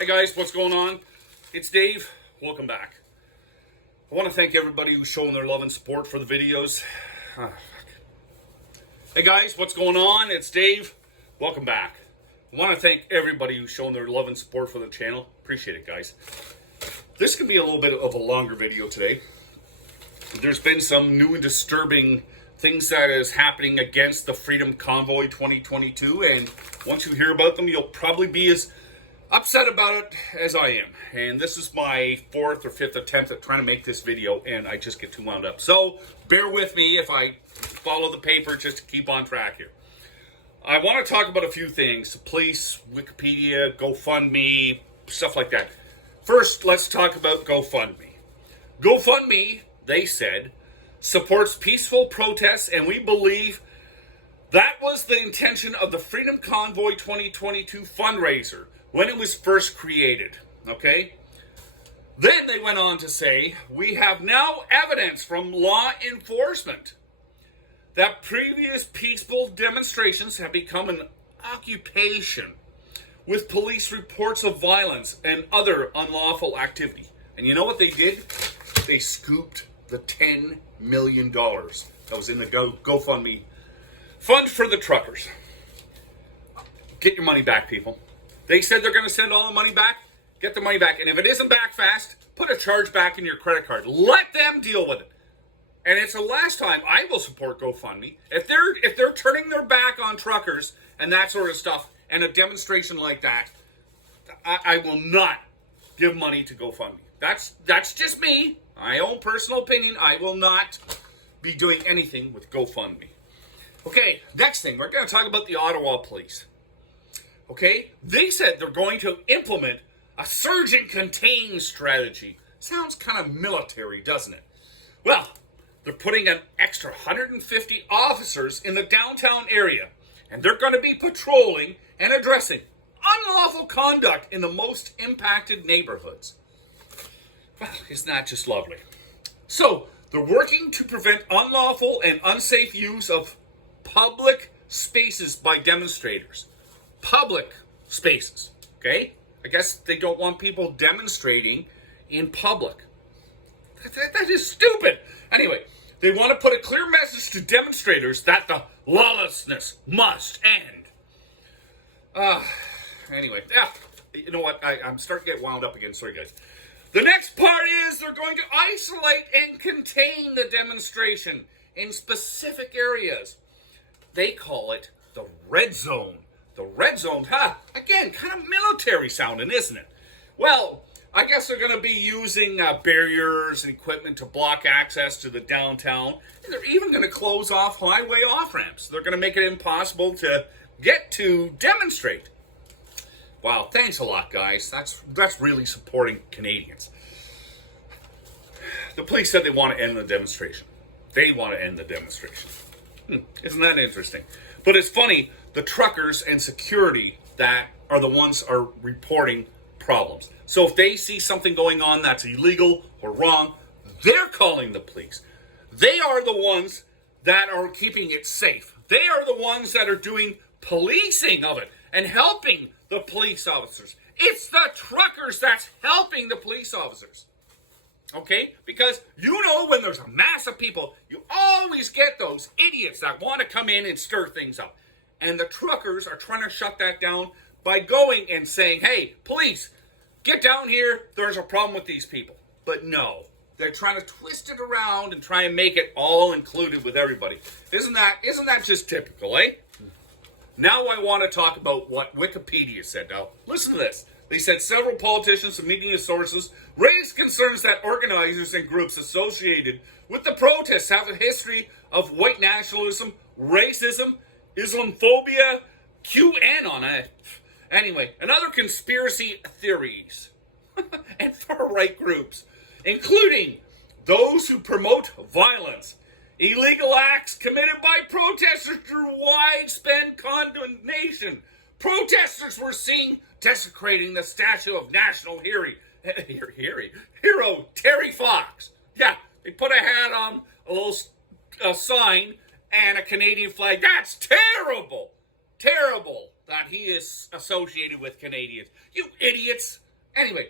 Hey guys, what's going on? It's Dave. Welcome back. I want to thank everybody who's showing their love and support for the videos. Hey guys, what's going on? It's Dave. Welcome back. I want to thank everybody who's shown their love and support for the channel. Appreciate it, guys. This could be a little bit of a longer video today. There's been some new and disturbing things that is happening against the Freedom Convoy 2022, and once you hear about them, you'll probably be as upset about it as I am. And this is my fourth or fifth attempt at trying to make this video, and I just get too wound up. So bear with me if I follow the paper just to keep on track here. I want to talk about a few things: police, Wikipedia, Gofundme, stuff like that. First, let's talk about Gofundme. Gofundme, they said, supports peaceful protests, and we believe that was the intention of the Freedom Convoy 2022 fundraiser when it was first created, okay? Then they went on to say, we have now evidence from law enforcement that previous peaceful demonstrations have become an occupation with police reports of violence and other unlawful activity. And you know what they did? They scooped the $10 million that was in the GoFundMe fund for the truckers. Get your money back, people. They said they're going to send all the money back. Get the money back. And if it isn't back fast, put a charge back in your credit card. Let them deal with it. And it's the last time I will support GoFundMe. If they're turning their back on truckers and that sort of stuff, and a demonstration like that, I will not give money to GoFundMe. That's just me. My own personal opinion. I will not be doing anything with GoFundMe. Okay, next thing. We're going to talk about the Ottawa police. Okay, they said they're going to implement a surge and contain strategy. Sounds kind of military, doesn't it? Well, they're putting an extra 150 officers in the downtown area, and they're going to be patrolling and addressing unlawful conduct in the most impacted neighborhoods. Well, isn't that just lovely? So, they're working to prevent unlawful and unsafe use of public spaces by demonstrators. Public spaces, okay? I guess they don't want people demonstrating in public. That is stupid. Anyway, they want to put a clear message to demonstrators that the lawlessness must end. Anyway, you know what? I'm starting to get wound up again. Sorry, guys. The next part is they're going to isolate and contain the demonstration in specific areas. They call it the red zone. The red zone, again, kind of military sounding, isn't it? Well, I guess they're going to be using barriers and equipment to block access to the downtown. And they're even going to close off highway off-ramps. They're going to make it impossible to get to demonstrate. Wow, thanks a lot, guys. That's really supporting Canadians. The police said they want to end the demonstration. They want to end the demonstration. Isn't that interesting? But it's funny, the truckers and security that are the ones are reporting problems. So if they see something going on that's illegal or wrong, they're calling the police. They are the ones that are keeping it safe. They are the ones that are doing policing of it and helping the police officers. It's the truckers that's helping the police officers. Okay? Because you know when there's a mass of people, you always get those idiots that want to come in and stir things up. And the truckers are trying to shut that down by going and saying, hey, police, get down here. There's a problem with these people. But no, they're trying to twist it around and try and make it all included with everybody. Isn't that just typical, eh? Now I want to talk about what Wikipedia said. Now, listen to this. They said several politicians and media sources raised concerns that organizers and groups associated with the protests have a history of white nationalism, racism, Islamophobia, QAnon. Anyway, and other conspiracy theories and far-right groups, including those who promote violence, illegal acts committed by protesters through widespread condemnation. Protesters were seen desecrating the statue of national hero Terry Fox. Yeah, they put a hat on, a little sign, and a Canadian flag. That's terrible. Terrible that he is associated with Canadians. You idiots. Anyway,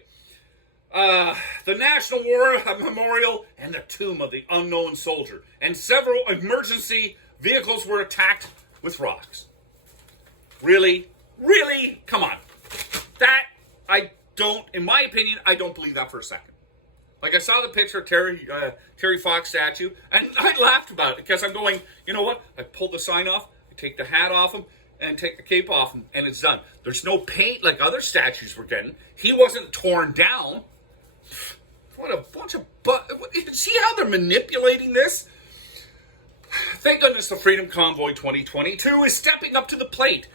the National War Memorial and the Tomb of the Unknown Soldier. And several emergency vehicles were attacked with rocks. Really? Really? Come on. That, in my opinion, I don't believe that for a second. Like, I saw the picture of Terry Fox statue, and I laughed about it because I'm going, you know what? I pull the sign off, I take the hat off him, and take the cape off him, and it's done. There's no paint like other statues were getting. He wasn't torn down. What a bunch of... See how they're manipulating this? Thank goodness the Freedom Convoy 2022 is stepping up to the plate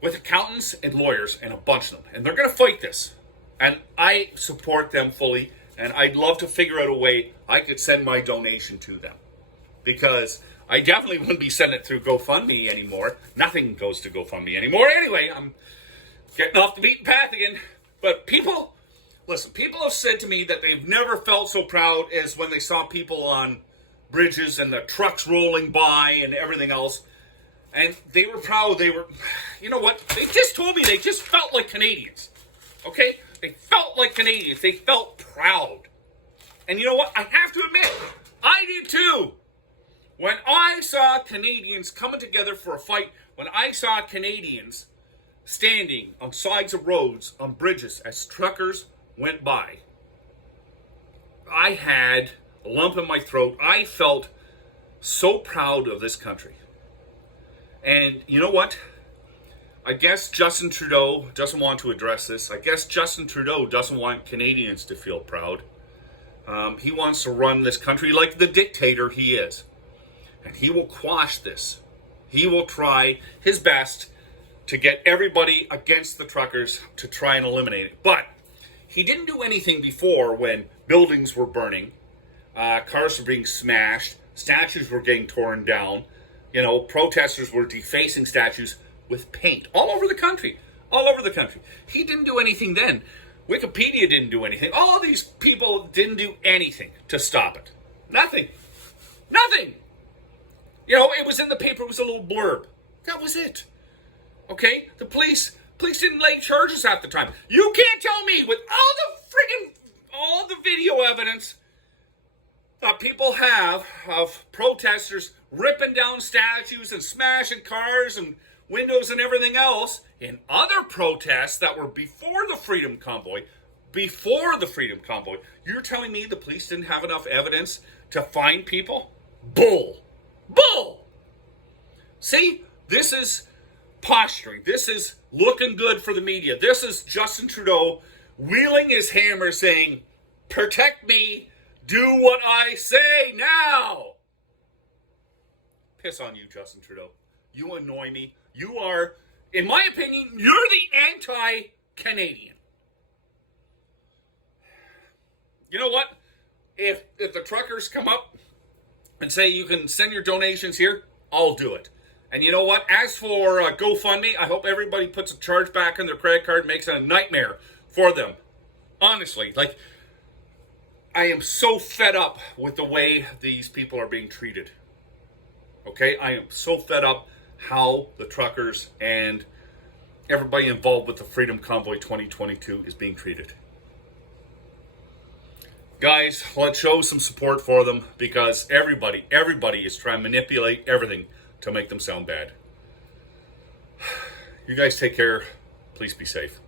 with accountants and lawyers and a bunch of them. And they're going to fight this. And I support them fully. And I'd love to figure out a way I could send my donation to them. Because I definitely wouldn't be sending it through Gofundme anymore. Nothing goes to Gofundme anymore. Anyway, I'm getting off the beaten path again. But people, listen, people have said to me that they've never felt so proud as when they saw people on bridges and the trucks rolling by and everything else. And they were proud. They were, you know what? They just told me they just felt like Canadians. Okay? They felt like Canadians. They felt proud. And you know what? I have to admit, I did too. When I saw Canadians coming together for a fight, when I saw Canadians standing on sides of roads, on bridges, as truckers went by, I had a lump in my throat. I felt so proud of this country. And you know what? I guess Justin Trudeau doesn't want to address this. I guess Justin Trudeau doesn't want Canadians to feel proud. He wants to run this country like the dictator he is. And he will quash this. He will try his best to get everybody against the truckers to try and eliminate it. But he didn't do anything before when buildings were burning, cars were being smashed, statues were getting torn down. You know, protesters were defacing statues with paint all over the country. All over the country. He didn't do anything then. Wikipedia didn't do anything. All these people didn't do anything to stop it. Nothing. Nothing. You know, it was in the paper. It was a little blurb. That was it. Okay? The police didn't lay charges at the time. You can't tell me with all the video evidence that people have of protesters ripping down statues and smashing cars and windows and everything else in other protests that were before the Freedom Convoy, you're telling me the police didn't have enough evidence to find people? Bull. See, this is posturing. This is looking good for the media. This is Justin Trudeau wielding his hammer saying, protect me, do what I say now. Piss on you, Justin Trudeau. You annoy me. You are, in my opinion, you're the anti-Canadian. You know what? If the truckers come up and say you can send your donations here, I'll do it. And you know what? As for GoFundMe, I hope everybody puts a charge back on their credit card, makes it a nightmare for them. Honestly, like, I am so fed up with the way these people are being treated. Okay? I am so fed up how the truckers and everybody involved with the Freedom Convoy 2022 is being treated. Guys, let's show some support for them because everybody is trying to manipulate everything to make them sound bad. You guys take care. Please be safe.